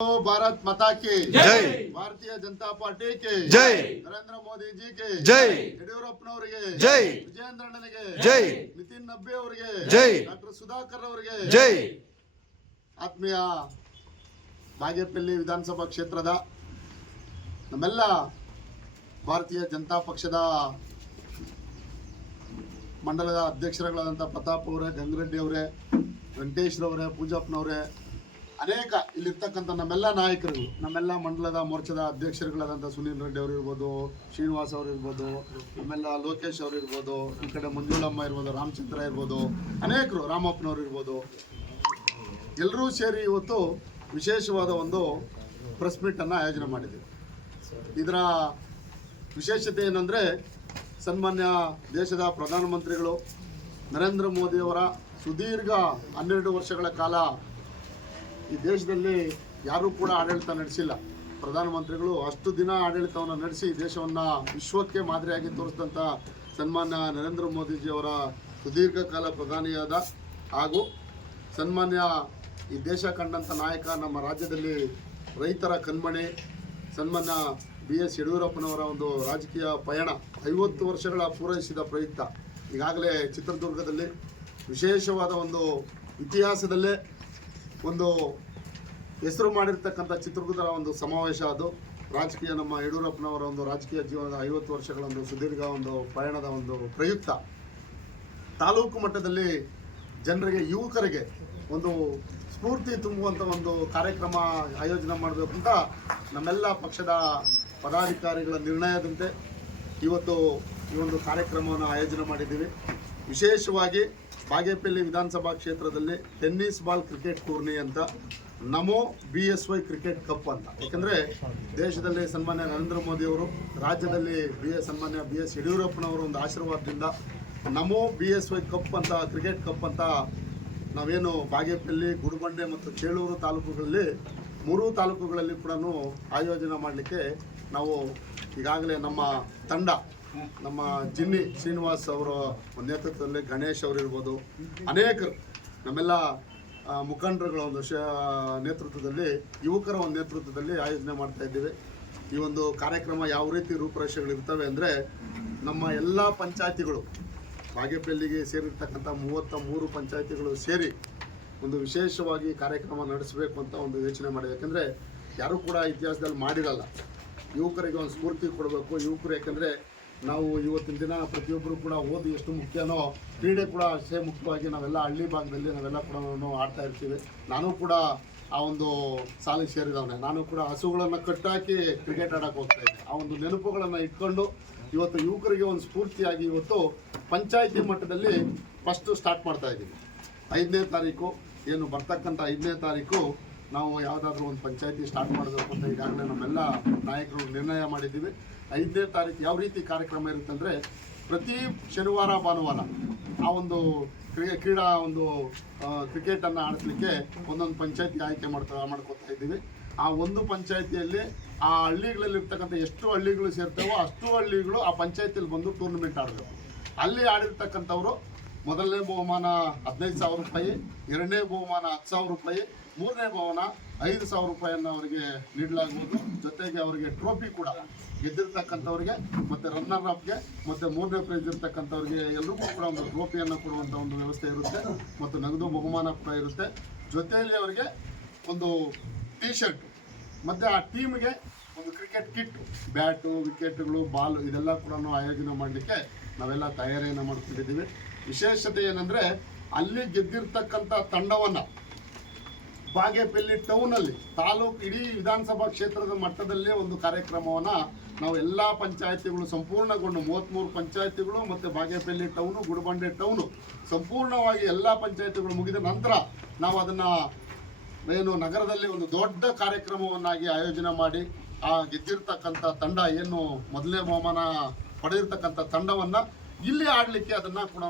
भारत माता की जय, भारतीय जनता पार्टी के जय, नरेंद्र मोदी जी के जय, ಯಡಿಯೂರಪ್ಪನವರಿಗೆ जय, ವಿಜಯೇಂದ್ರಣ್ಣನಿಗೆ जय, ನಿತಿನ್ ನಬ್ಬಿ ಅವರಿಗೆ जय, ಡಾಕ್ಟರ್ ಸುಧಾಕರ್ ಅವರಿಗೆ जय. ಆತ್ಮೀಯ ಬಾಗೇಪಲ್ಲಿ ವಿಧಾನಸಭಾ ಕ್ಷೇತ್ರದ ನಮ್ಮೆಲ್ಲ ಭಾರತೀಯ ಜನತಾ ಪಕ್ಷದ ಮಂಡಲದ ಅಧ್ಯಕ್ಷರುಗಳಾದಂಥ ಪ್ರತಾಪ್ ಅವರೇ, ಗಂಗರೆಡ್ಡಿ ಅವರೇ, ವೆಂಕಟೇಶ್ ಅವರೇ, ಪೂಜಪ್ಪನವರೇ, ಅನೇಕ ಇಲ್ಲಿರ್ತಕ್ಕಂಥ ನಮ್ಮೆಲ್ಲ ನಾಯಕರು, ನಮ್ಮೆಲ್ಲ ಮಂಡಲದ ಮೋರ್ಚಾದ ಅಧ್ಯಕ್ಷರುಗಳಾದಂಥ ಸುನೀಲ್ ರೆಡ್ಡಿ ಅವರು ಇರ್ಬೋದು, ಶ್ರೀನಿವಾಸ್ ಅವರು ಇರ್ಬೋದು, ನಮ್ಮೆಲ್ಲ ಲೋಕೇಶ್ ಅವರು ಇರ್ಬೋದು, ಈ ಕಡೆ ಮಂಜುಳಮ್ಮ ಇರ್ಬೋದು, ರಾಮಚಂದ್ರ ಇರ್ಬೋದು, ಅನೇಕರು, ರಾಮಪ್ಪನವರು ಇರ್ಬೋದು, ಎಲ್ಲರೂ ಸೇರಿ ಇವತ್ತು ವಿಶೇಷವಾದ ಒಂದು ಪ್ರೆಸ್ ಮೀಟನ್ನು ಆಯೋಜನೆ ಮಾಡಿದ್ದೀವಿ. ಇದರ ವಿಶೇಷತೆ ಏನಂದರೆ, ಸನ್ಮಾನ್ಯ ದೇಶದ ಪ್ರಧಾನಮಂತ್ರಿಗಳು ನರೇಂದ್ರ ಮೋದಿಯವರ ಸುದೀರ್ಘ 12 ವರ್ಷಗಳ ಕಾಲ ಈ ದೇಶದಲ್ಲಿ ಯಾರೂ ಕೂಡ ಆಡಳಿತ ನಡೆಸಿಲ್ಲ. ಪ್ರಧಾನಮಂತ್ರಿಗಳು ಅಷ್ಟು ದಿನ ಆಡಳಿತವನ್ನು ನಡೆಸಿ ದೇಶವನ್ನು ವಿಶ್ವಕ್ಕೆ ಮಾದರಿಯಾಗಿ ತೋರಿಸಿದಂಥ ಸನ್ಮಾನ್ಯ ನರೇಂದ್ರ ಮೋದಿಜಿಯವರ ಸುದೀರ್ಘ ಕಾಲ ಪ್ರಧಾನಿಯಾದ ಹಾಗೂ ಸನ್ಮಾನ್ಯ ಈ ದೇಶ ಕಂಡಂಥ ನಾಯಕ, ನಮ್ಮ ರಾಜ್ಯದಲ್ಲಿ ರೈತರ ಕಣ್ಮಣಿ ಸನ್ಮಾನ್ಯ BS ಯಡಿಯೂರಪ್ಪನವರ ಒಂದು ರಾಜಕೀಯ ಪಯಣ 50 ವರ್ಷಗಳ ಪೂರೈಸಿದ ಪ್ರಯುಕ್ತ ಈಗಾಗಲೇ ಚಿತ್ರದುರ್ಗದಲ್ಲಿ ವಿಶೇಷವಾದ ಒಂದು ಇತಿಹಾಸದಲ್ಲೇ ಒಂದು ಹೆಸರು ಮಾಡಿರ್ತಕ್ಕಂಥ ಚಿತ್ರದುರ್ಗದ ಒಂದು ಸಮಾವೇಶ. ಅದು ರಾಜಕೀಯ ನಮ್ಮ ಯಡಿಯೂರಪ್ಪನವರ ಒಂದು ರಾಜಕೀಯ ಜೀವನದ 50 ವರ್ಷಗಳ ಒಂದು ಸುದೀರ್ಘ ಒಂದು ಪಯಣದ ಒಂದು ಪ್ರಯುಕ್ತ ತಾಲೂಕು ಮಟ್ಟದಲ್ಲಿ ಜನರಿಗೆ, ಯುವಕರಿಗೆ ಒಂದು ಸ್ಫೂರ್ತಿ ತುಂಬುವಂಥ ಒಂದು ಕಾರ್ಯಕ್ರಮ ಆಯೋಜನೆ ಮಾಡಬೇಕು ಅಂತ ನಮ್ಮೆಲ್ಲ ಪಕ್ಷದ ಪದಾಧಿಕಾರಿಗಳ ನಿರ್ಣಯದಂತೆ ಇವತ್ತು ಈ ಒಂದು ಕಾರ್ಯಕ್ರಮವನ್ನು ಆಯೋಜನೆ ಮಾಡಿದ್ದೀವಿ. ವಿಶೇಷವಾಗಿ ಬಾಗೇಪಲ್ಲಿ ವಿಧಾನಸಭಾ ಕ್ಷೇತ್ರದಲ್ಲಿ ಟೆನ್ನಿಸ್ ಬಾಲ್ ಕ್ರಿಕೆಟ್ ಟೂರ್ನಿ ಅಂತ, ನಮೋ BSY ಕ್ರಿಕೆಟ್ ಕಪ್ ಅಂತ. ಯಾಕಂದರೆ ದೇಶದಲ್ಲಿ ಸನ್ಮಾನ್ಯ ನರೇಂದ್ರ ಮೋದಿಯವರು, ರಾಜ್ಯದಲ್ಲಿ ಸನ್ಮಾನ್ಯ BS ಯಡಿಯೂರಪ್ಪನವರ ಒಂದು ಆಶೀರ್ವಾದದಿಂದ ನಮೋ BSY ಕಪ್ ಅಂತ, ಕ್ರಿಕೆಟ್ ಕಪ್ ಅಂತ ನಾವೇನು ಬಾಗೇಪಲ್ಲಿ, ಗುಡಿಬಂಡೆ ಮತ್ತು ಚೇಳೂರು ತಾಲೂಕುಗಳಲ್ಲಿ 3 ತಾಲೂಕುಗಳಲ್ಲಿ ಕೂಡ ಆಯೋಜನೆ ಮಾಡಲಿಕ್ಕೆ ನಾವು ಈಗಾಗಲೇ ನಮ್ಮ ತಂಡ, ನಮ್ಮ ಜಿನ್ನಿ ಶ್ರೀನಿವಾಸ್ ಅವರ ನೇತೃತ್ವದಲ್ಲಿ, ಗಣೇಶ್ ಅವರು ಇರ್ಬೋದು, ಅನೇಕರು ನಮ್ಮೆಲ್ಲ ಮುಖಂಡರುಗಳ ಒಂದು ನೇತೃತ್ವದಲ್ಲಿ, ಯುವಕರ ಒಂದು ನೇತೃತ್ವದಲ್ಲಿ ಆಯೋಜನೆ ಮಾಡ್ತಾ ಇದ್ದೀವಿ. ಈ ಒಂದು ಕಾರ್ಯಕ್ರಮ ಯಾವ ರೀತಿ ರೂಪುರೇಷೆಗಳಿರ್ತವೆ ಅಂದರೆ, ನಮ್ಮ ಎಲ್ಲ ಪಂಚಾಯತಿಗಳು, ಬಾಗೇಪಲ್ಲಿಗೆ ಸೇರಿರ್ತಕ್ಕಂಥ 33 ಪಂಚಾಯತಿಗಳು ಸೇರಿ ಒಂದು ವಿಶೇಷವಾಗಿ ಕಾರ್ಯಕ್ರಮ ನಡೆಸಬೇಕು ಅಂತ ಒಂದು ಯೋಚನೆ ಮಾಡಿದೆ. ಯಾಕೆಂದರೆ ಯಾರೂ ಕೂಡ ಇತಿಹಾಸದಲ್ಲಿ ಮಾಡಿರಲ್ಲ. ಯುವಕರಿಗೆ ಒಂದು ಸ್ಫೂರ್ತಿ ಕೊಡಬೇಕು. ಯುವಕರು ಯಾಕೆಂದರೆ ನಾವು ಇವತ್ತಿನ ದಿನ ಪ್ರತಿಯೊಬ್ಬರು ಕೂಡ ಓದಿ ಎಷ್ಟು ಮುಖ್ಯನೋ, ಕ್ರೀಡೆ ಕೂಡ ಅಷ್ಟೇ ಮುಖ್ಯವಾಗಿ ನಾವೆಲ್ಲ ಹಳ್ಳಿ ಭಾಗದಲ್ಲಿ ನಾವೆಲ್ಲ ಕೂಡ ಆಡ್ತಾ ಇರ್ತೀವಿ. ನಾನು ಕೂಡ ಆ ಒಂದು ಸಾಲಿಗೆ ಸೇರಿದವನೇ. ನಾನು ಕೂಡ ಹಸುಗಳನ್ನು ಕಟ್ಟಾಕಿ ಕ್ರಿಕೆಟ್ ಆಡೋಕ್ಕೆ ಹೋಗ್ತಾ ಇದ್ದೆ. ಆ ಒಂದು ನೆನಪುಗಳನ್ನು ಇಟ್ಕೊಂಡು ಇವತ್ತು ಯುವಕರಿಗೆ ಒಂದು ಸ್ಫೂರ್ತಿಯಾಗಿ ಇವತ್ತು ಪಂಚಾಯಿತಿ ಮಟ್ಟದಲ್ಲಿ ಫಸ್ಟು ಸ್ಟಾರ್ಟ್ ಮಾಡ್ತಾ ಇದ್ದೀವಿ. 5ನೇ ತಾರೀಕು ಏನು ಬರ್ತಕ್ಕಂಥ 5ನೇ ತಾರೀಕು ನಾವು ಯಾವುದಾದ್ರೂ ಒಂದು ಪಂಚಾಯಿತಿ ಸ್ಟಾರ್ಟ್ ಮಾಡಬೇಕು ಅಂತ ಈಗಾಗಲೇ ನಮ್ಮೆಲ್ಲ ನಾಯಕರು ನಿರ್ಣಯ ಮಾಡಿದ್ದೀವಿ. 5ನೇ ತಾರೀಕು ಯಾವ ರೀತಿ ಕಾರ್ಯಕ್ರಮ ಇರುತ್ತೆ ಅಂದರೆ, ಪ್ರತಿ ಶನಿವಾರ ಭಾನುವಾರ ಆ ಒಂದು ಕ್ರೀಡಾ ಒಂದು ಕ್ರಿಕೆಟನ್ನು ಆಡಿಸ್ಲಿಕ್ಕೆ ಒಂದೊಂದು ಪಂಚಾಯಿತಿ ಆಯ್ಕೆ ಮಾಡ್ಕೊತಾ ಇದ್ದೀವಿ. ಆ ಒಂದು ಪಂಚಾಯಿತಿಯಲ್ಲಿ ಆ ಹಳ್ಳಿಗಳಲ್ಲಿರ್ತಕ್ಕಂಥ ಎಷ್ಟು ಹಳ್ಳಿಗಳು ಸೇರ್ತವೋ ಅಷ್ಟು ಹಳ್ಳಿಗಳು ಆ ಪಂಚಾಯಿತಿಯಲ್ಲಿ ಬಂದು ಟೂರ್ನಮೆಂಟ್ ಆಡಬೇಕು. ಅಲ್ಲಿ ಆಡಿರ್ತಕ್ಕಂಥವ್ರು ಮೊದಲನೇ ಬಹುಮಾನ 15,000 ರೂಪಾಯಿ, ಎರಡನೇ ಬಹುಮಾನ 10,000 ರೂಪಾಯಿ, ಮೂರನೇ ಬಹುಮಾನ 5,000 ರೂಪಾಯಿಯನ್ನು ಅವರಿಗೆ ನೀಡಲಾಗುವುದು. ಜೊತೆಗೆ ಅವರಿಗೆ ಟ್ರೋಫಿ ಕೂಡ ಗೆದ್ದಿರ್ತಕ್ಕಂಥವ್ರಿಗೆ ಮತ್ತು ರನ್ನರ್ ಅಪ್ಗೆ ಮತ್ತು 3ನೇ ಪ್ರೈಸ್ ಇರ್ತಕ್ಕಂಥವ್ರಿಗೆ ಎಲ್ಲರಿಗೂ ಕೂಡ ಒಂದು ಟ್ರೋಫಿಯನ್ನು ಕೊಡುವಂಥ ಒಂದು ವ್ಯವಸ್ಥೆ ಇರುತ್ತೆ ಮತ್ತು ನಗದು ಬಹುಮಾನ ಕೂಡ ಇರುತ್ತೆ. ಜೊತೆಯಲ್ಲಿ ಅವರಿಗೆ ಒಂದು T-ಶರ್ಟ್ ಮತ್ತು ಆ ಟೀಮ್ಗೆ ಒಂದು ಕ್ರಿಕೆಟ್ ಕಿಟ್, ಬ್ಯಾಟು, ವಿಕೆಟ್ಗಳು, ಬಾಲು ಇದೆಲ್ಲ ಕೂಡ ಆಯೋಜನೆ ಮಾಡಲಿಕ್ಕೆ ನಾವೆಲ್ಲ ತಯಾರಿಯನ್ನು ಮಾಡ್ಕೊಂಡಿದ್ದೀವಿ. ವಿಶೇಷತೆ ಏನಂದರೆ, ಅಲ್ಲಿ ಗೆದ್ದಿರ್ತಕ್ಕಂಥ ತಂಡವನ್ನು ಬಾಗೇಪಲ್ಲಿ ಟೌನಲ್ಲಿ ತಾಲೂಕು ಇಡೀ ವಿಧಾನಸಭಾ ಕ್ಷೇತ್ರದ ಮಟ್ಟದಲ್ಲೇ ಒಂದು ಕಾರ್ಯಕ್ರಮವನ್ನು ನಾವು ಎಲ್ಲ ಪಂಚಾಯತಿಗಳು ಸಂಪೂರ್ಣಗೊಂಡು 33 ಪಂಚಾಯತಿಗಳು ಮತ್ತು ಬಾಗೇಪಲ್ಲಿ ಟೌನು, ಗುಡಿಬಂಡೆ ಟೌನು ಸಂಪೂರ್ಣವಾಗಿ ಎಲ್ಲ ಪಂಚಾಯತಿಗಳು ಮುಗಿದ ನಂತರ ನಾವು ಅದನ್ನು ಏನು ನಗರದಲ್ಲಿ ಒಂದು ದೊಡ್ಡ ಕಾರ್ಯಕ್ರಮವನ್ನಾಗಿ ಆಯೋಜನೆ ಮಾಡಿ ಆ ಗೆದ್ದಿರ್ತಕ್ಕಂಥ ತಂಡ, ಏನು ಮೊದಲನೇ ಬಹುಮಾನ ಪಡೆದಿರ್ತಕ್ಕಂಥ ತಂಡವನ್ನು ಇಲ್ಲಿ ಆಡಲಿಕ್ಕೆ ಅದನ್ನು ಕೂಡ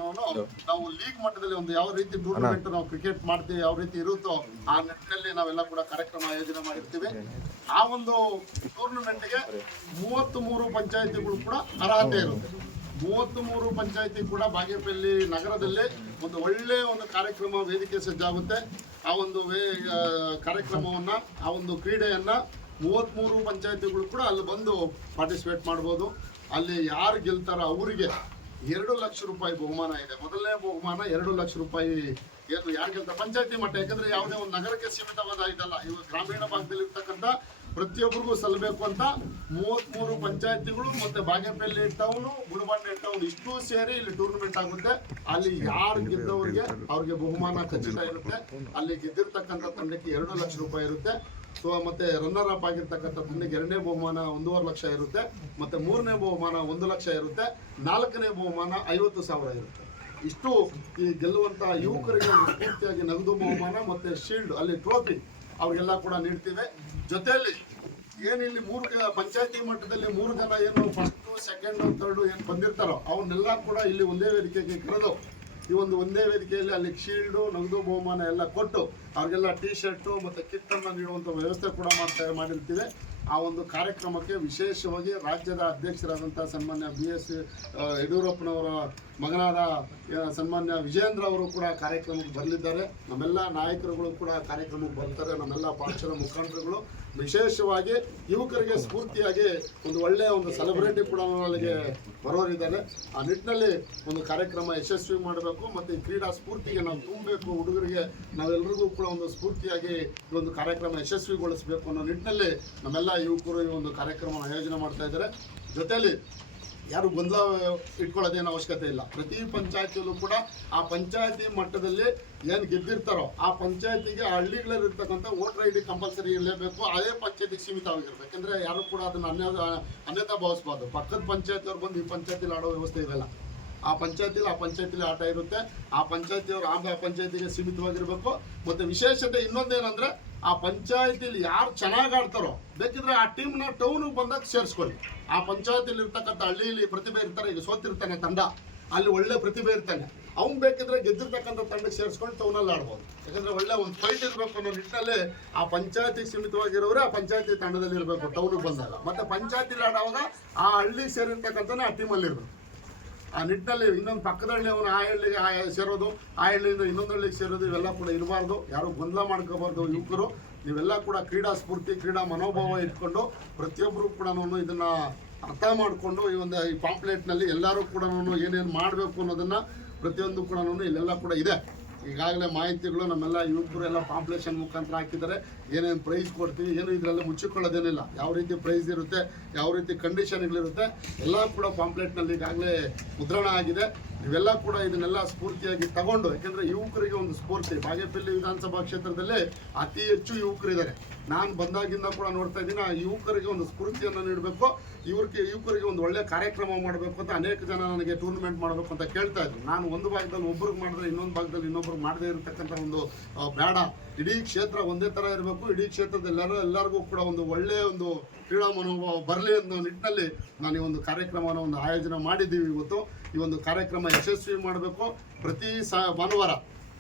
ನಾವು ಲೀಗ್ ಮಟ್ಟದಲ್ಲಿ ಒಂದು ಯಾವ ರೀತಿ ಟೂರ್ನಮೆಂಟ್ ನಾವು ಕ್ರಿಕೆಟ್ ಮಾಡ್ತೀವಿ ಯಾವ ರೀತಿ ಇರುತ್ತೋ ಆ ನಿಟ್ಟಿನಲ್ಲಿ ನಾವೆಲ್ಲ ಕೂಡ ಕಾರ್ಯಕ್ರಮ ಆಯೋಜನೆ ಮಾಡಿರ್ತೀವಿ. ಆ ಒಂದು ಟೂರ್ನಮೆಂಟ್ಗೆ 33 ಪಂಚಾಯತಿಗಳು ಕೂಡ ಅರ್ಹತೆ ಇರುತ್ತೆ. 33 ಪಂಚಾಯತಿ ಕೂಡ ಬಾಗೇಪಲ್ಲಿ ನಗರದಲ್ಲಿ ಒಂದು ಒಳ್ಳೆಯ ಒಂದು ಕಾರ್ಯಕ್ರಮ ವೇದಿಕೆ ಸಜ್ಜಾಗುತ್ತೆ. ಆ ಒಂದು ಕಾರ್ಯಕ್ರಮವನ್ನು ಆ ಒಂದು ಕ್ರೀಡೆಯನ್ನು 33 ಪಂಚಾಯತಿಗಳು ಕೂಡ ಅಲ್ಲಿ ಬಂದು ಪಾರ್ಟಿಸಿಪೇಟ್ ಮಾಡ್ಬೋದು. ಅಲ್ಲಿ ಯಾರು ಗೆಲ್ತಾರೋ ಅವರಿಗೆ 2 ಲಕ್ಷ ರೂಪಾಯಿ ಬಹುಮಾನ ಇದೆ. ಮೊದಲನೇ ಬಹುಮಾನ 2 ಲಕ್ಷ ರೂಪಾಯಿ ಏನು ಯಾರು ಗೆಲ್ತಾರೆ ಪಂಚಾಯತಿ ಮಟ್ಟ, ಯಾಕಂದ್ರೆ ಯಾವುದೇ ಒಂದು ನಗರಕ್ಕೆ ಸೀಮಿತವಾದ ಇದಲ್ಲ, ಇವಾಗ ಗ್ರಾಮೀಣ ಭಾಗದಲ್ಲಿ ಇರ್ತಕ್ಕಂಥ ಪ್ರತಿಯೊಬ್ಬರಿಗೂ ಸಲ್ಲಬೇಕು ಅಂತ 33 ಪಂಚಾಯತಿಗಳು ಮತ್ತೆ ಬಾಗೇಪಲ್ಲಿ ಟೌನು, ಗುಣಬಂಡೆ ಟೌನ್ ಇಷ್ಟು ಸೇರಿ ಇಲ್ಲಿ ಟೂರ್ನಮೆಂಟ್ ಆಗುತ್ತೆ. ಅಲ್ಲಿ ಯಾರು ಗೆದ್ದವರಿಗೆ ಅವ್ರಿಗೆ ಬಹುಮಾನ ಖಚಿತ ಇರುತ್ತೆ. ಅಲ್ಲಿ ಗೆದ್ದಿರ್ತಕ್ಕಂಥ ತಂಡಕ್ಕೆ 2 ಲಕ್ಷ ರೂಪಾಯಿ ಇರುತ್ತೆ. ಸೊ ಮತ್ತೆ ರನ್ನರ್ ಅಪ್ ಆಗಿರ್ತಕ್ಕಂಥ ತಂಡಕ್ಕೆ 2ನೇ ಬಹುಮಾನ 1.5 ಲಕ್ಷ ಇರುತ್ತೆ. ಮತ್ತೆ 3ನೇ ಬಹುಮಾನ 1 ಲಕ್ಷ ಇರುತ್ತೆ. 4ನೇ ಬಹುಮಾನ 50,000 ಇರುತ್ತೆ. ಇಷ್ಟು ಈ ಗೆಲ್ಲುವಂತ ಯುವಕರಿಗೆ ಪೂರ್ತಿಯಾಗಿ ನಗದು ಬಹುಮಾನ ಮತ್ತೆ ಶೀಲ್ಡ್ ಅಲ್ಲಿ ಟ್ರೋಫಿ ಅವ್ರಿಗೆಲ್ಲ ಕೂಡ ನೀಡ್ತೀವಿ. ಜೊತೆಯಲ್ಲಿ ಏನಿಲ್ಲಿ 3 ಪಂಚಾಯತಿ ಮಟ್ಟದಲ್ಲಿ 3 ಜನ ಏನು ಫಸ್ಟ್ ಸೆಕೆಂಡ್ ಥರ್ಡ್ ಏನು ಬಂದಿರ್ತಾರೋ ಅವನ್ನೆಲ್ಲ ಕೂಡ ಇಲ್ಲಿ ಒಂದೇ ವೇದಿಕೆಗೆ ಕರೆದು ಈ ಒಂದೇ ವೇದಿಕೆಯಲ್ಲಿ ಅಲ್ಲಿ ಶೀಲ್ಡು ನಗದು ಬಹುಮಾನ ಎಲ್ಲ ಕೊಟ್ಟು ಅವ್ರಿಗೆಲ್ಲ ಟೀ ಶರ್ಟು ಮತ್ತು ಕಿಟ್ಟನ್ನು ನೀಡುವಂಥ ವ್ಯವಸ್ಥೆ ಕೂಡ ಮಾಡಿರ್ತೀವಿ. ಆ ಒಂದು ಕಾರ್ಯಕ್ರಮಕ್ಕೆ ವಿಶೇಷವಾಗಿ ರಾಜ್ಯದ ಅಧ್ಯಕ್ಷರಾದಂಥ ಸನ್ಮಾನ್ಯ BS ಯಡಿಯೂರಪ್ಪನವರ ಮಗನಾದ ಸನ್ಮಾನ್ಯ ವಿಜಯೇಂದ್ರ ಅವರು ಕೂಡ ಕಾರ್ಯಕ್ರಮಕ್ಕೆ ಬರಲಿದ್ದಾರೆ. ನಮ್ಮೆಲ್ಲ ನಾಯಕರುಗಳು ಕೂಡ ಕಾರ್ಯಕ್ರಮಕ್ಕೆ ಬರ್ತಾರೆ. ನಮ್ಮೆಲ್ಲ ಪಕ್ಷದ ಮುಖಂಡರುಗಳು ವಿಶೇಷವಾಗಿ ಯುವಕರಿಗೆ ಸ್ಫೂರ್ತಿಯಾಗಿ ಒಂದು ಒಳ್ಳೆಯ ಒಂದು ಸೆಲೆಬ್ರಿಟಿ ಕೂಡ ಅಲ್ಲಿಗೆ ಬರೋರಿದ್ದಾರೆ. ಆ ನಿಟ್ಟಿನಲ್ಲಿ ಒಂದು ಕಾರ್ಯಕ್ರಮ ಯಶಸ್ವಿ ಮಾಡಬೇಕು ಮತ್ತು ಈ ಕ್ರೀಡಾ ಸ್ಫೂರ್ತಿಗೆ ನಾವು ತುಂಬಬೇಕು. ಹುಡುಗರಿಗೆ ನಾವೆಲ್ಲರಿಗೂ ಕೂಡ ಒಂದು ಸ್ಫೂರ್ತಿಯಾಗಿ ಈ ಒಂದು ಕಾರ್ಯಕ್ರಮ ಯಶಸ್ವಿಗೊಳಿಸಬೇಕು ಅನ್ನೋ ನಿಟ್ಟಿನಲ್ಲಿ ನಮ್ಮೆಲ್ಲ ಯುವಕರು ಈ ಒಂದು ಕಾರ್ಯಕ್ರಮ ಆಯೋಜನೆ ಮಾಡ್ತಾ ಇದ್ದಾರೆ. ಜೊತೆಯಲ್ಲಿ ಯಾರು ಗೊಂದಲ ಇಟ್ಕೊಳ್ಳೋದೇನು ಅವಶ್ಯಕತೆ ಇಲ್ಲ. ಪ್ರತಿ ಪಂಚಾಯತಿಯಲ್ಲೂ ಕೂಡ ಆ ಪಂಚಾಯತಿ ಮಟ್ಟದಲ್ಲಿ ಏನು ಗೆದ್ದಿರ್ತಾರೋ ಆ ಪಂಚಾಯತಿಗೆ ಹಳ್ಳಿಗಳಲ್ಲಿರ್ತಕ್ಕಂಥ ವೋಟರ್ ID ಕಂಪಲ್ಸರಿ ಇರಲೇಬೇಕು. ಅದೇ ಪಂಚಾಯತಿಗೆ ಸೀಮಿತವಾಗಿರ್ಬೇಕು. ಯಾಕೆಂದರೆ ಯಾರು ಕೂಡ ಅದನ್ನು ಅನ್ಯತಾ ಭಾವಿಸ್ಬಾರ್ದು. ಪಕ್ಕದ ಪಂಚಾಯತಿಯವ್ರು ಬಂದು ಈ ಪಂಚಾಯತಿಲಿ ಆಡೋ ವ್ಯವಸ್ಥೆ ಇರಲ್ಲ. ಆ ಪಂಚಾಯತಿಲಿ ಆಟ ಇರುತ್ತೆ. ಆ ಪಂಚಾಯತಿಯವರು ಆ ಪಂಚಾಯತಿಗೆ ಸೀಮಿತವಾಗಿರಬೇಕು. ಮತ್ತು ವಿಶೇಷತೆ ಇನ್ನೊಂದೇನೆಂದರೆ ಆ ಪಂಚಾಯತಿಲಿ ಯಾರು ಚೆನ್ನಾಗಿ ಆಡ್ತಾರೋ ಬೇಕಿದ್ರೆ ಆ ಟೀಮ್ನ ಟೌನಿಗೆ ಬಂದಾಗ ಸೇರಿಸ್ಕೊಳ್ಳಿ. ಆ ಪಂಚಾಯತಿಲಿ ಇರ್ತಕ್ಕಂಥ ಹಳ್ಳಿಯಲ್ಲಿ ಪ್ರತಿಭೆ ಇರ್ತಾರೆ. ಈಗ ಸೋತಿರ್ತಾನೆ ತಂಡ, ಅಲ್ಲಿ ಒಳ್ಳೆ ಪ್ರತಿಭೆ ಇರ್ತಾನೆ, ಅವ್ನು ಬೇಕಿದ್ರೆ ಗೆದ್ದಿರ್ತಕ್ಕಂಥ ತಂಡಕ್ಕೆ ಸೇರಿಸ್ಕೊಂಡು ಟೌನಲ್ಲಿ ಆಡ್ಬೋದು. ಯಾಕಂದರೆ ಒಳ್ಳೆ ಒಂದು ಫೈಟ್ ಇರಬೇಕು ಅನ್ನೋ ನಿಟ್ಟಿನಲ್ಲಿ ಆ ಪಂಚಾಯತಿಗೆ ಸೀಮಿತವಾಗಿರೋರೇ ಆ ಪಂಚಾಯತಿ ತಂಡದಲ್ಲಿ ಇರಬೇಕು ಟೌನಿಗೆ ಬಂದಾಗ. ಮತ್ತು ಪಂಚಾಯತಿಲಿ ಆಡುವಾಗ ಆ ಹಳ್ಳಿಗೆ ಸೇರಿರ್ತಕ್ಕಂಥನೇ ಆ ಟೀಮಲ್ಲಿ ಇರಬೇಕು. ಆ ನಿಟ್ಟಿನಲ್ಲಿ ಇನ್ನೊಂದು ಪಕ್ಕದ ಹಳ್ಳಿ ಅವನು ಆ ಹಳ್ಳಿಗೆ ಸೇರೋದು, ಆ ಹಳ್ಳಿಯಿಂದ ಇನ್ನೊಂದು ಹಳ್ಳಿಗೆ ಸೇರೋದು ಇವೆಲ್ಲ ಕೂಡ ಇರಬಾರ್ದು. ಯಾರು ಗೊಂದಲ ಮಾಡ್ಕೋಬಾರ್ದು. ಯುವಕರು ನೀವೆಲ್ಲ ಕೂಡ ಕ್ರೀಡಾ ಸ್ಫೂರ್ತಿ ಕ್ರೀಡಾ ಮನೋಭಾವ ಇಟ್ಕೊಂಡು ಪ್ರತಿಯೊಬ್ಬರು ಕೂಡ ಇದನ್ನು ಅರ್ಥ ಮಾಡಿಕೊಂಡು ಈ ಪಾಂಪ್ಲೆಟ್ನಲ್ಲಿ ಎಲ್ಲರೂ ಕೂಡ ಏನೇನು ಮಾಡಬೇಕು ಅನ್ನೋದನ್ನು ಪ್ರತಿಯೊಂದು ಕೂಡ ಇಲ್ಲೆಲ್ಲ ಕೂಡ ಇದೆ. ಈಗಾಗಲೇ ಮಾಹಿತಿಗಳು ನಮ್ಮೆಲ್ಲ ಯುವಕರು ಎಲ್ಲ ಪಾಂಪ್ಲೇಷನ್ ಮುಖಾಂತರ ಹಾಕಿದ್ದಾರೆ. ಏನೇನು ಪ್ರೈಸ್ ಕೊಡ್ತೀವಿ, ಏನು ಇದರಲ್ಲಿ ಮುಚ್ಚಿಕೊಳ್ಳೋದೇನಿಲ್ಲ. ಯಾವ ರೀತಿ ಪ್ರೈಸ್ ಇರುತ್ತೆ, ಯಾವ ರೀತಿ ಕಂಡೀಷನ್ಗಳಿರುತ್ತೆ ಎಲ್ಲ ಕೂಡ ಪಾಂಪ್ಲೆಟ್ನಲ್ಲಿ ಈಗಾಗಲೇ ಮುದ್ರಣ ಆಗಿದೆ. ಇವೆಲ್ಲ ಕೂಡ ಇದನ್ನೆಲ್ಲ ಸ್ಫೂರ್ತಿಯಾಗಿ ತಗೊಂಡು, ಯಾಕೆಂದರೆ ಯುವಕರಿಗೆ ಒಂದು ಸ್ಫೂರ್ತಿ ಬಾಗೇಪಲ್ಲಿ ವಿಧಾನಸಭಾ ಕ್ಷೇತ್ರದಲ್ಲಿ ಅತಿ ಹೆಚ್ಚು ಯುವಕರಿದ್ದಾರೆ. ನಾನು ಬಂದಾಗಿಂದ ಕೂಡ ನೋಡ್ತಾ ಇದ್ದೀನಿ ಆ ಯುವಕರಿಗೆ ಒಂದು ಸ್ಫೂರ್ತಿಯನ್ನು ನೀಡಬೇಕು. ಯುವಕರಿಗೆ ಒಂದು ಒಳ್ಳೆ ಕಾರ್ಯಕ್ರಮ ಮಾಡಬೇಕು ಅಂತ ಅನೇಕ ಜನ ನನಗೆ ಟೂರ್ನಮೆಂಟ್ ಮಾಡಬೇಕು ಅಂತ ಕೇಳ್ತಾ ಇದ್ರು. ನಾನು ಒಂದು ಭಾಗದಲ್ಲಿ ಒಬ್ರಿಗೆ ಮಾಡಿದ್ರೆ ಇನ್ನೊಂದು ಭಾಗದಲ್ಲಿ ಇನ್ನೊಬ್ರಿಗೆ ಮಾಡದೇ ಇರತಕ್ಕಂಥ ಒಂದು ಬೇಡ. ಇಡೀ ಕ್ಷೇತ್ರ ಒಂದೇ ಥರ ಇರಬೇಕು. ಇಡೀ ಕ್ಷೇತ್ರದಲ್ಲಿ ಎಲ್ಲರಿಗೂ ಕೂಡ ಒಂದು ಒಳ್ಳೆಯ ಒಂದು ಕ್ರೀಡಾ ಮನೋಭಾವ ಬರಲಿ ಅನ್ನೋ ನಿಟ್ಟಿನಲ್ಲಿ ನಾನು ಈ ಒಂದು ಕಾರ್ಯಕ್ರಮವನ್ನು ಒಂದು ಆಯೋಜನೆ ಮಾಡಿದ್ದೀವಿ. ಇವತ್ತು ಈ ಒಂದು ಕಾರ್ಯಕ್ರಮ ಯಶಸ್ವಿ ಮಾಡಬೇಕು.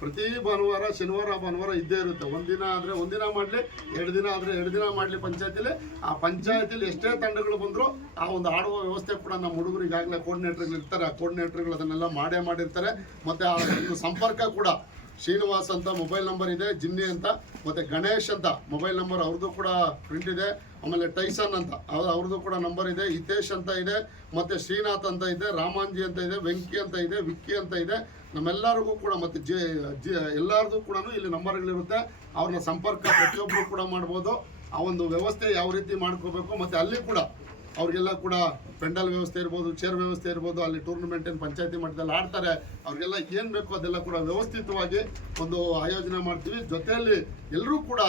ಪ್ರತಿ ಭಾನುವಾರ ಶನಿವಾರ ಭಾನುವಾರ ಇದ್ದೇ ಇರುತ್ತೆ. ಒಂದಿನ ಆದರೆ ಒಂದಿನ ಮಾಡಲಿ, 2 ದಿನ ಆದರೆ 2 ದಿನ ಮಾಡಲಿ ಪಂಚಾಯತಿಲಿ. ಆ ಪಂಚಾಯತಿಲಿ ಎಷ್ಟೇ ತಂಡಗಳು ಬಂದರೂ ಆ ಒಂದು ಆಡುವ ವ್ಯವಸ್ಥೆ ಕೂಡ ನಮ್ಮ ಹುಡುಗರು ಈಗಾಗಲೇ ಕೋರ್ಡಿನೇಟರ್ಗಳು ಇರ್ತಾರೆ. ಆ ಕೋರ್ಡಿನೇಟರ್ಗಳು ಅದನ್ನೆಲ್ಲ ಮಾಡಿರ್ತಾರೆ. ಮತ್ತು ಆ ಒಂದು ಸಂಪರ್ಕ ಕೂಡ ಶ್ರೀನಿವಾಸ್ ಅಂತ ಮೊಬೈಲ್ ನಂಬರ್ ಇದೆ, ಜಿನ್ನಿ ಅಂತ, ಮತ್ತು ಗಣೇಶ್ ಅಂತ ಮೊಬೈಲ್ ನಂಬರ್ ಅವ್ರದ್ದು ಕೂಡ ಪ್ರಿಂಟ್ ಇದೆ. ಆಮೇಲೆ ಟೈಸನ್ ಅಂತ ಅವ್ರದ್ದು ಕೂಡ ನಂಬರ್ ಇದೆ. ಹಿತೇಶ್ ಅಂತ ಇದೆ, ಮತ್ತು ಶ್ರೀನಾಥ್ ಅಂತ ಇದೆ, ರಾಮಾಂಜಿ ಅಂತ ಇದೆ, ವೆಂಕಿ ಅಂತ ಇದೆ, ವಿಕ್ಕಿ ಅಂತ ಇದೆ. ನಮ್ಮೆಲ್ಲರಿಗೂ ಕೂಡ ಮತ್ತು ಎಲ್ಲರದು ಕೂಡ ಇಲ್ಲಿ ನಂಬರ್ಗಳಿರುತ್ತೆ. ಅವ್ರನ್ನ ಸಂಪರ್ಕ ಪ್ರತಿಯೊಬ್ಬರು ಕೂಡ ಮಾಡ್ಬೋದು. ಆ ಒಂದು ವ್ಯವಸ್ಥೆ ಯಾವ ರೀತಿ ಮಾಡ್ಕೋಬೇಕು, ಮತ್ತು ಅಲ್ಲಿ ಕೂಡ ಅವ್ರಿಗೆಲ್ಲ ಕೂಡ ಪೆಂಡಲ್ ವ್ಯವಸ್ಥೆ ಇರ್ಬೋದು, ಚೇರ್ ವ್ಯವಸ್ಥೆ ಇರ್ಬೋದು. ಅಲ್ಲಿ ಟೂರ್ನಮೆಂಟ್ ಏನು ಪಂಚಾಯತಿ ಮಟ್ಟದಲ್ಲಿ ಆಡ್ತಾರೆ ಅವ್ರಿಗೆಲ್ಲ ಏನು ಬೇಕೋ ಅದೆಲ್ಲ ಕೂಡ ವ್ಯವಸ್ಥಿತವಾಗಿ ಒಂದು ಆಯೋಜನೆ ಮಾಡ್ತೀವಿ. ಜೊತೆಯಲ್ಲಿ ಎಲ್ಲರೂ ಕೂಡ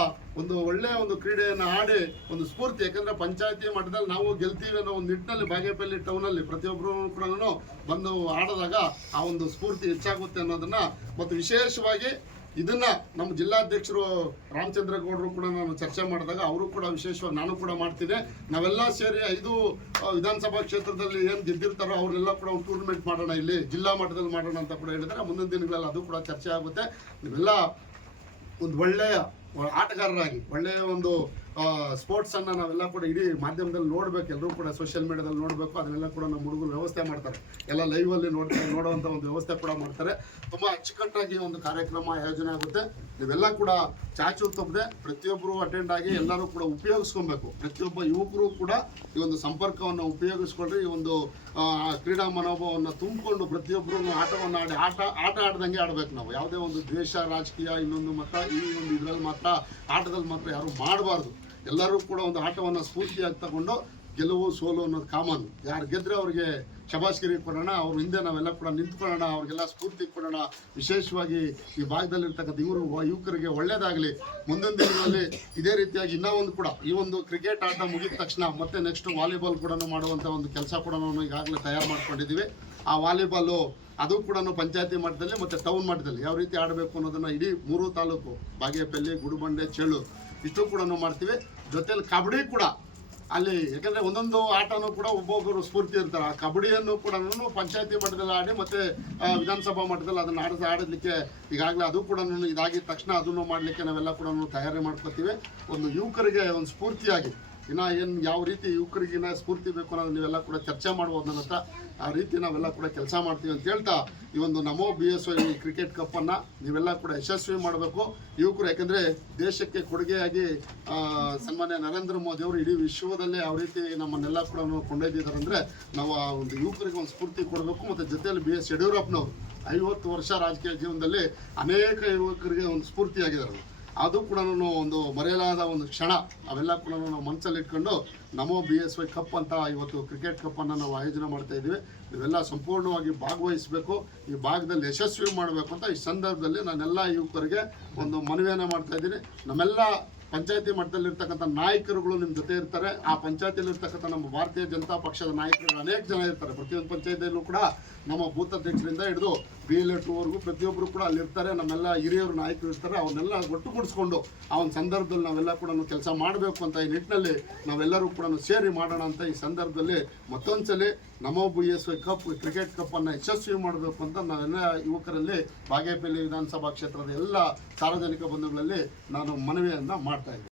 ಒಂದು ಒಳ್ಳೆಯ ಒಂದು ಕ್ರೀಡೆಯನ್ನು ಆಡಿ ಒಂದು ಸ್ಫೂರ್ತಿ, ಯಾಕಂದರೆ ಪಂಚಾಯತಿ ಮಟ್ಟದಲ್ಲಿ ನಾವು ಗೆಲ್ತೀವಿ ಅನ್ನೋ ಒಂದು ನಿಟ್ಟಿನಲ್ಲಿ ಬಾಗೇಪಲ್ಲಿ ಟೌನಲ್ಲಿ ಪ್ರತಿಯೊಬ್ಬರು ಕೂಡ ಬಂದು ಆಡಿದಾಗ ಆ ಒಂದು ಸ್ಫೂರ್ತಿ ಹೆಚ್ಚಾಗುತ್ತೆ ಅನ್ನೋದನ್ನು, ಮತ್ತು ವಿಶೇಷವಾಗಿ ಇದನ್ನ ನಮ್ಮ ಜಿಲ್ಲಾಧ್ಯಕ್ಷರು ರಾಮಚಂದ್ರ ಗೌಡರು ಕೂಡ ನಾನು ಚರ್ಚೆ ಮಾಡಿದಾಗ ಅವರು ಕೂಡ ವಿಶೇಷವಾಗಿ ನಾನು ಕೂಡ ಮಾಡ್ತೀನಿ. ನಾವೆಲ್ಲ ಸೇರಿ 5 ವಿಧಾನಸಭಾ ಕ್ಷೇತ್ರದಲ್ಲಿ ಏನು ಗೆದ್ದಿರ್ತಾರೋ ಅವರೆಲ್ಲ ಕೂಡ ಒಂದು ಟೂರ್ನಮೆಂಟ್ ಮಾಡೋಣ, ಇಲ್ಲಿ ಜಿಲ್ಲಾ ಮಟ್ಟದಲ್ಲಿ ಮಾಡೋಣ ಅಂತ ಕೂಡ ಹೇಳಿದರೆ ಮುಂದಿನ ದಿನಗಳಲ್ಲಿ ಅದು ಕೂಡ ಚರ್ಚೆ ಆಗುತ್ತೆ. ನೀವೆಲ್ಲ ಒಂದು ಒಳ್ಳೆಯ ಆಟಗಾರರಾಗಿ ಒಳ್ಳೆಯ ಒಂದು ಸ್ಪೋರ್ಟ್ಸನ್ನು ನಾವೆಲ್ಲ ಕೂಡ ಇಡೀ ಮಾಧ್ಯಮದಲ್ಲಿ ನೋಡಬೇಕು, ಎಲ್ಲರೂ ಕೂಡ ಸೋಷಿಯಲ್ ಮೀಡಿಯಾದಲ್ಲಿ ನೋಡಬೇಕು. ಅದನ್ನೆಲ್ಲ ಕೂಡ ನಮ್ಮ ಹುಡುಗರು ವ್ಯವಸ್ಥೆ ಮಾಡ್ತಾರೆ, ಎಲ್ಲ ಲೈವಲ್ಲಿ ನೋಡುವಂಥ ಒಂದು ವ್ಯವಸ್ಥೆ ಕೂಡ ಮಾಡ್ತಾರೆ. ತುಂಬ ಅಚ್ಚುಕಟ್ಟಾಗಿ ಒಂದು ಕಾರ್ಯಕ್ರಮ ಆಯೋಜನೆ ಆಗುತ್ತೆ. ನೀವೆಲ್ಲ ಕೂಡ ಚಾಚು ತಪ್ಪದೆ ಪ್ರತಿಯೊಬ್ಬರು ಅಟೆಂಡ್ ಆಗಿ ಎಲ್ಲರೂ ಕೂಡ ಉಪಯೋಗಿಸ್ಕೊಬೇಕು. ಪ್ರತಿಯೊಬ್ಬ ಯುವಕರು ಕೂಡ ಈ ಒಂದು ಸಂಪರ್ಕವನ್ನು ಉಪಯೋಗಿಸ್ಕೊಂಡ್ರೆ ಈ ಒಂದು ಕ್ರೀಡಾ ಮನೋಭಾವವನ್ನು ತುಂಬಿಕೊಂಡು ಪ್ರತಿಯೊಬ್ಬರು ಆಟವನ್ನು ಆಟ ಆಡ್ದಂಗೆ ಆಡ್ಬೇಕು. ನಾವು ಯಾವುದೇ ಒಂದು ದ್ವೇಷ, ರಾಜಕೀಯ, ಇನ್ನೊಂದು ಮಾತ್ರ ಈ ಒಂದು ಇದರಲ್ಲಿ ಮಾತ್ರ ಆಟದಲ್ಲಿ ಮಾತ್ರ ಯಾರು ಮಾಡಬಾರ್ದು. ಎಲ್ಲರೂ ಕೂಡ ಒಂದು ಆಟವನ್ನು ಸ್ಫೂರ್ತಿಯಾಗಿ ತಗೊಂಡು ಗೆಲುವು ಸೋಲು ಅನ್ನೋದು ಕಾಮನ್. ಯಾರು ಗೆದ್ರೆ ಅವ್ರಿಗೆ ಶಬಾಷ್ಗಿರಿ ಕೊಡೋಣ, ಅವ್ರ ಹಿಂದೆ ನಾವೆಲ್ಲ ಕೂಡ ನಿಂತ್ಕೊಳ್ಳೋಣ, ಅವ್ರಿಗೆಲ್ಲ ಸ್ಫೂರ್ತಿ ಕೊಡೋಣ. ವಿಶೇಷವಾಗಿ ಈ ಭಾಗದಲ್ಲಿರ್ತಕ್ಕಂಥ ಯುವಕರಿಗೆ ಒಳ್ಳೇದಾಗಲಿ. ಮುಂದಿನ ದಿನಗಳಲ್ಲಿ ಇದೇ ರೀತಿಯಾಗಿ ಇನ್ನೂ ಒಂದು ಕೂಡ ಈ ಒಂದು ಕ್ರಿಕೆಟ್ ಆಟ ಮುಗಿದ ತಕ್ಷಣ ಮತ್ತೆ ನೆಕ್ಸ್ಟ್ ವಾಲಿಬಾಲ್ ಕೂಡ ಮಾಡುವಂಥ ಒಂದು ಕೆಲಸ ಕೂಡ ನಾವು ಈಗಾಗಲೇ ತಯಾರು ಮಾಡ್ಕೊಂಡಿದ್ದೀವಿ. ಆ ವಾಲಿಬಾಲು ಅದು ಕೂಡ ಪಂಚಾಯತಿ ಮಟ್ಟದಲ್ಲಿ ಮತ್ತು ಟೌನ್ ಮಟ್ಟದಲ್ಲಿ ಯಾವ ರೀತಿ ಆಡಬೇಕು ಅನ್ನೋದನ್ನು ಇಡೀ 3 ತಾಲೂಕು ಬಾಗೇಪಲ್ಲಿ, ಗುಡಿಬಂಡೆ, ಚೇಳು ಇಷ್ಟು ಕೂಡ ಮಾಡ್ತೀವಿ. ಜೊತೆಲಿ ಕಬಡ್ಡಿ ಕೂಡ ಅಲ್ಲಿ, ಯಾಕಂದರೆ ಒಂದೊಂದು ಆಟನೂ ಕೂಡ ಒಬ್ಬೊಬ್ಬರು ಸ್ಫೂರ್ತಿ ಇರ್ತಾರೆ. ಆ ಕಬಡ್ಡಿಯನ್ನು ಕೂಡ ಪಂಚಾಯತಿ ಮಟ್ಟದಲ್ಲಿ ಆಡಿ ಮತ್ತು ವಿಧಾನಸಭಾ ಮಟ್ಟದಲ್ಲಿ ಅದನ್ನು ಆಡಲಿಕ್ಕೆ ಈಗಾಗಲೇ ಅದು ಕೂಡ ಇದಾಗಿದ ತಕ್ಷಣ ಅದನ್ನು ಮಾಡಲಿಕ್ಕೆ ನಾವೆಲ್ಲ ಕೂಡ ತಯಾರಿ ಮಾಡ್ಕೊತೀವಿ. ಒಂದು ಯುವಕರಿಗೆ ಒಂದು ಸ್ಫೂರ್ತಿಯಾಗಿ ಇನ್ನು ಏನು ಯಾವ ರೀತಿ ಯುವಕರಿಗಿನ ಸ್ಫೂರ್ತಿ ಬೇಕು ಅನ್ನೋದು ನೀವೆಲ್ಲ ಕೂಡ ಚರ್ಚೆ ಮಾಡ್ಬೋದು ನನ್ನ ಹತ್ರ. ಆ ರೀತಿ ನಾವೆಲ್ಲ ಕೂಡ ಕೆಲಸ ಮಾಡ್ತೀವಿ ಅಂತ ಹೇಳ್ತಾ ಈ ಒಂದು ನಮೋ BSY ಕ್ರಿಕೆಟ್ ಕಪ್ಪನ್ನು ನೀವೆಲ್ಲ ಕೂಡ ಯಶಸ್ವಿ ಮಾಡಬೇಕು ಯುವಕರು. ಯಾಕೆಂದರೆ ದೇಶಕ್ಕೆ ಕೊಡುಗೆಯಾಗಿ ಸನ್ಮಾನ್ಯ ನರೇಂದ್ರ ಮೋದಿ ಅವರು ಇಡೀ ವಿಶ್ವದಲ್ಲೇ ಯಾವ ರೀತಿ ನಮ್ಮನ್ನೆಲ್ಲ ಕೂಡ ಕೊಂಡೊಯ್ದಿದ್ದಾರೆ ಅಂದರೆ ನಾವು ಆ ಒಂದು ಯುವಕರಿಗೆ ಒಂದು ಸ್ಫೂರ್ತಿ ಕೊಡಬೇಕು. ಮತ್ತು ಜೊತೆಯಲ್ಲಿ BS ಯಡಿಯೂರಪ್ಪನವರು 50 ವರ್ಷ ರಾಜಕೀಯ ಜೀವನದಲ್ಲಿ ಅನೇಕ ಯುವಕರಿಗೆ ಒಂದು ಸ್ಫೂರ್ತಿಯಾಗಿದ್ದಾರೆ. ಅದು ಕೂಡ ಒಂದು ಮರೆಯಲಾದ ಒಂದು ಕ್ಷಣ. ಅವೆಲ್ಲ ಕೂಡ ನಾವು ಮನಸ್ಸಲ್ಲಿ ಇಟ್ಕೊಂಡು ನಮೋ BSY ಕಪ್ ಅಂತ ಇವತ್ತು ಕ್ರಿಕೆಟ್ ಕಪ್ಪನ್ನು ನಾವು ಆಯೋಜನೆ ಮಾಡ್ತಾ ಇದ್ದೀವಿ. ನೀವೆಲ್ಲ ಸಂಪೂರ್ಣವಾಗಿ ಭಾಗವಹಿಸಬೇಕು, ಈ ಭಾಗದಲ್ಲಿ ಯಶಸ್ವಿ ಮಾಡಬೇಕು ಅಂತ ಈ ಸಂದರ್ಭದಲ್ಲಿ ನಾನೆಲ್ಲ ಯುವಕರಿಗೆ ಒಂದು ಮನವಿಯನ್ನು ಮಾಡ್ತಾ ಇದ್ದೀನಿ. ನಮ್ಮೆಲ್ಲ ಪಂಚಾಯತಿ ಮಟ್ಟದಲ್ಲಿರ್ತಕ್ಕಂಥ ನಾಯಕರುಗಳು ನಿಮ್ಮ ಜೊತೆ ಇರ್ತಾರೆ. ಆ ಪಂಚಾಯತಿಯಲ್ಲಿರ್ತಕ್ಕಂಥ ನಮ್ಮ ಭಾರತೀಯ ಜನತಾ ಪಕ್ಷದ ನಾಯಕರುಗಳು ಅನೇಕ ಜನ ಇರ್ತಾರೆ. ಪ್ರತಿಯೊಂದು ಪಂಚಾಯತಿಯಲ್ಲೂ ಕೂಡ ನಮ್ಮ ಬೂತ್ ಅಧ್ಯಕ್ಷರಿಂದ ಹಿಡಿದು BLA2ವರೆಗೂ ಪ್ರತಿಯೊಬ್ಬರು ಕೂಡ ಅಲ್ಲಿರ್ತಾರೆ. ನಮ್ಮೆಲ್ಲ ಹಿರಿಯರು ನಾಯಕರು ಇರ್ತಾರೆ. ಅವನ್ನೆಲ್ಲ ಒಟ್ಟುಗೂಡಿಸ್ಕೊಂಡು ಆ ಒಂದು ಸಂದರ್ಭದಲ್ಲಿ ನಾವೆಲ್ಲ ಕೂಡ ಕೆಲಸ ಮಾಡಬೇಕು ಅಂತ ಈ ನಿಟ್ಟಿನಲ್ಲಿ ನಾವೆಲ್ಲರೂ ಕೂಡ ಸೇರಿ ಮಾಡೋಣ ಅಂತ ಈ ಸಂದರ್ಭದಲ್ಲಿ ಮತ್ತೊಂದ್ಸಲಿ ನಮೋ BSY ಕಪ್ ಕ್ರಿಕೆಟ್ ಕಪ್ಪನ್ನು ಯಶಸ್ವಿ ಮಾಡಬೇಕು ಅಂತ ನಾವೆಲ್ಲ ಯುವಕರಲ್ಲಿ ಬಾಗೇಪಲ್ಲಿ ವಿಧಾನಸಭಾ ಕ್ಷೇತ್ರದ ಎಲ್ಲ ಸಾರ್ವಜನಿಕ ಬಂಧುಗಳಲ್ಲಿ ನಾನು ಮನವಿಯನ್ನು ಮಾಡ್ತಾ ಇದ್ದೀನಿ.